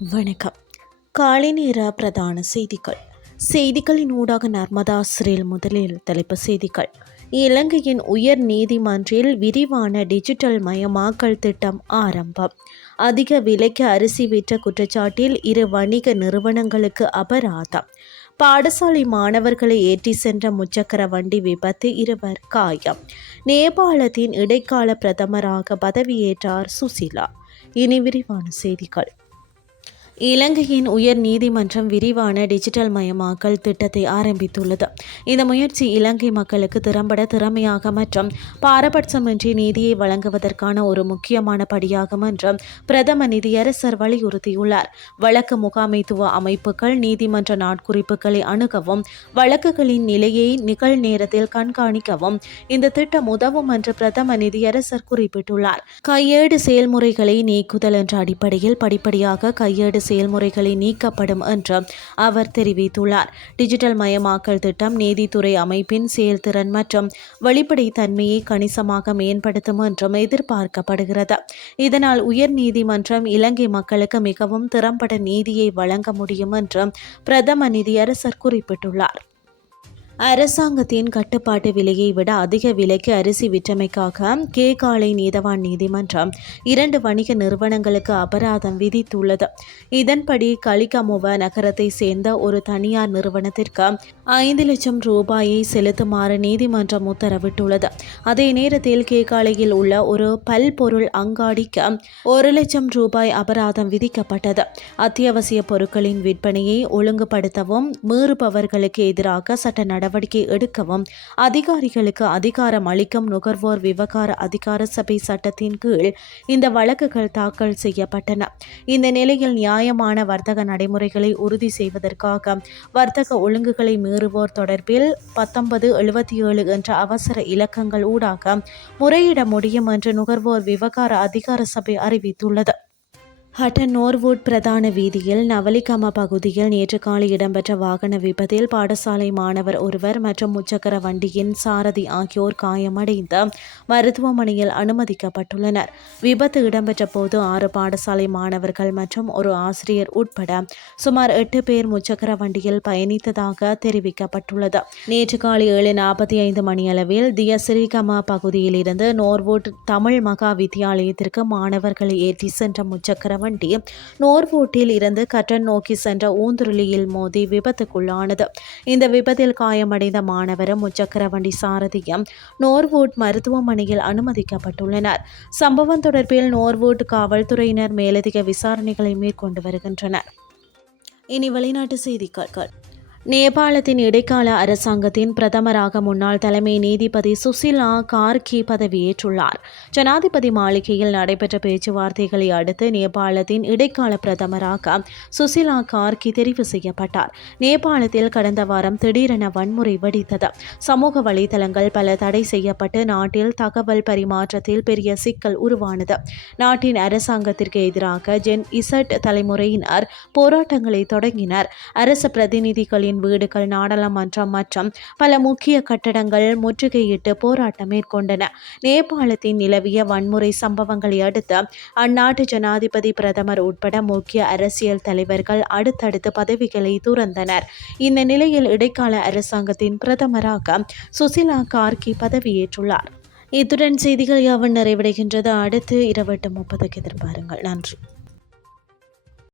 வணக்கம். காலை நேர பிரதான செய்திகள். செய்திகளின் ஊடாக நர்மதா சிறில் முதலில் தலைப்பு செய்திகள். இலங்கையின் உயர் நீதிமன்றில் விரிவான டிஜிட்டல் மயமாக்கல் திட்டம் ஆரம்பம். அதிக விலைக்கு அரிசி விற்ற குற்றச்சாட்டில் இரு வணிக நிறுவனங்களுக்கு அபராதம். பாடசாலை மாணவர்களை ஏற்றி சென்ற முச்சக்கர வண்டி விபத்து இருவர் காயம். நேபாளத்தின் இடைக்கால பிரதமராக பதவியேற்றார் சுசிலா. இனி விரிவான செய்திகள். இலங்கையின் உயர் நீதிமன்றம் விரிவான டிஜிட்டல் மயமாக்கல் திட்டத்தை ஆரம்பித்துள்ளது. இந்த முயற்சி இலங்கை மக்களுக்கு திறம்பட திறமையாக மற்றும் பாரபட்சமின்றி நீதியை வழங்குவதற்கான ஒரு முக்கியமான படியாகும் என்றும் பிரதம நிதியரசர் வலியுறுத்தியுள்ளார். வழக்கு முகாமைத்துவ அமைப்புகள் நீதிமன்ற நாட்குறிப்புகளை அணுகவும் வழக்குகளின் நிலையை நிகழ்நேரத்தில் கண்காணிக்கவும் இந்த திட்டம் உதவும் என்று பிரதம நிதியரசர் குறிப்பிட்டுள்ளார். கையேடு செயல்முறைகளை நீக்குதல் என்ற அடிப்படையில் படிப்படியாக கையேடு செயல்முறைகளை நீக்கப்படும் என்று அவர் தெரிவித்துள்ளார். டிஜிட்டல் மயமாக்கல் திட்டம் நீதித்துறை அமைப்பின் செயல்திறன் மற்றும் வெளிப்படைத்தன்மையை கணிசமாக மேம்படுத்தும் என்றும் எதிர்பார்க்கப்படுகிறது. இதனால் உயர் நீதிமன்றம் இலங்கை மக்களுக்கு மிகவும் திறம்பட நீதியை வழங்க முடியும் என்று பிரதம நிதியரசர் குறிப்பிட்டுள்ளார். அரசாங்கத்தின் கட்டுப்பாட்டு விலையை விட அதிக விலைக்கு அரிசி விற்றமைக்காக கே காலை நீதவான் நீதிமன்றம் இரண்டு வணிக நிறுவனங்களுக்கு அபராதம் விதித்துள்ளது. இதன்படி கலிகமுவ நகரத்தை சேர்ந்த ஒரு தனியார் நிறுவனத்திற்கு ஐந்து லட்சம் ரூபாயை செலுத்துமாறு நீதிமன்றம் உத்தரவிட்டுள்ளது. அதே நேரத்தில் கேகாலையில் உள்ள ஒரு பல்பொருள் அங்காடிக்கு ஒரு லட்சம் ரூபாய் அபராதம் விதிக்கப்பட்டது. அத்தியாவசிய பொருட்களின் விற்பனையை ஒழுங்குபடுத்தவும் மீறுபவர்களுக்கு எதிராக சட்ட நடவடிக்கை நடவடிக்கை எடுக்கவும் அதிகாரிகளுக்கு அதிகாரம் அளிக்கும் நுகர்வோர் விவகார அதிகார சபை சட்டத்தின் கீழ் இந்த வழக்குகள் தாக்கல் செய்யப்பட்டன. இந்த நிலையில் நியாயமான வர்த்தக நடைமுறைகளை உறுதி செய்வதற்காக வர்த்தக ஒழுங்குகளை மீறுவோர் தொடர்பில் பத்தொன்பது எழுபத்தி ஏழு என்ற அவசர இலக்கங்கள் ஊடாக முறையிட முடியும் என்று நுகர்வோர் விவகார அதிகார சபை அறிவித்துள்ளது. ஹட்டன் நோர்வுட் பிரதான வீதியில் நவலிகம பகுதியில் நேற்று காலை இடம்பெற்ற வாகன விபத்தில் பாடசாலை மாணவர் ஒருவர் மற்றும் முச்சக்கர வண்டியின் சாரதி ஆகியோர் காயமடைந்து மருத்துவமனையில் அனுமதிக்கப்பட்டுள்ளனர். விபத்து இடம்பெற்ற போது ஆறு பாடசாலை மாணவர்கள் மற்றும் ஒரு ஆசிரியர் உட்பட சுமார் எட்டு பேர் முச்சக்கர வண்டியில் பயணித்ததாக தெரிவிக்கப்பட்டுள்ளது. நேற்று காலை ஏழு நாற்பத்தி ஐந்து மணியளவில் தியசிரிகமா பகுதியில் இருந்து நோர்வுட் தமிழ் மகா வித்தியாலயத்திற்கு மாணவர்களை ஏற்றி சென்ற முச்சக்கர வண்டி நோர்வூட்டில் இருந்து கட்டன் நோக்கி சென்ற ஊந்துருளியில் மோதி விபத்துக்குள்ளானது. இந்த விபத்தில் காயமடைந்த மாணவரும் முச்சக்கர வண்டி சாரதியும் நோர்வூட் மருத்துவமனையில் அனுமதிக்கப்பட்டுள்ளனர். சம்பவம் தொடர்பில் நோர்வூட் காவல்துறையினர் மேலதிக விசாரணைகளை மேற்கொண்டு வருகின்றனர். இனி வெளிநாட்டு செய்திகள். நேபாளத்தின் இடைக்கால அரசாங்கத்தின் பிரதமராக முன்னாள் தலைமை நீதிபதி சுசிலா கார்கி பதவியேற்றுள்ளார் ஜனாதிபதி மாளிகையில் நடைபெற்ற பேச்சுவார்த்தைகளை அடுத்து நேபாளத்தின் இடைக்கால பிரதமராக சுசிலா கார்கி தெரிவு செய்யப்பட்டார். நேபாளத்தில் கடந்த வாரம் திடீரென வன்முறை வெடித்தது. சமூக வலைதளங்கள் பல தடை செய்யப்பட்டு நாட்டில் தகவல் பரிமாற்றத்தில் பெரிய சிக்கல் உருவானது. நாட்டின் அரசாங்கத்திற்கு எதிராக ஜென் இசட் தலைமுறையினர் போராட்டங்களை தொடங்கினர். அரசு பிரதிநிதிகளின் வீடுகள் நாடாளுமன்றம் மற்றும் பல முக்கிய கட்டடங்கள் முற்றுகையிட்டு போராட்டம் மேற்கொண்டன. நேபாளத்தின் நிலவிய வன்முறை சம்பவங்களை அடுத்து அந்நாட்டு ஜனாதிபதி பிரதமர் உட்பட முக்கிய அரசியல் தலைவர்கள் அடுத்தடுத்து பதவிகளை துறந்தனர். இந்த நிலையில் இடைக்கால அரசாங்கத்தின் பிரதமராக சுசிலா கார்கி பதவியேற்றுள்ளார். இத்துடன் செய்திகள் யாவன் நிறைவடைகின்றது. அடுத்து இரவு எட்டு முப்பதுக்கு எதிர்பாருங்கள். நன்றி.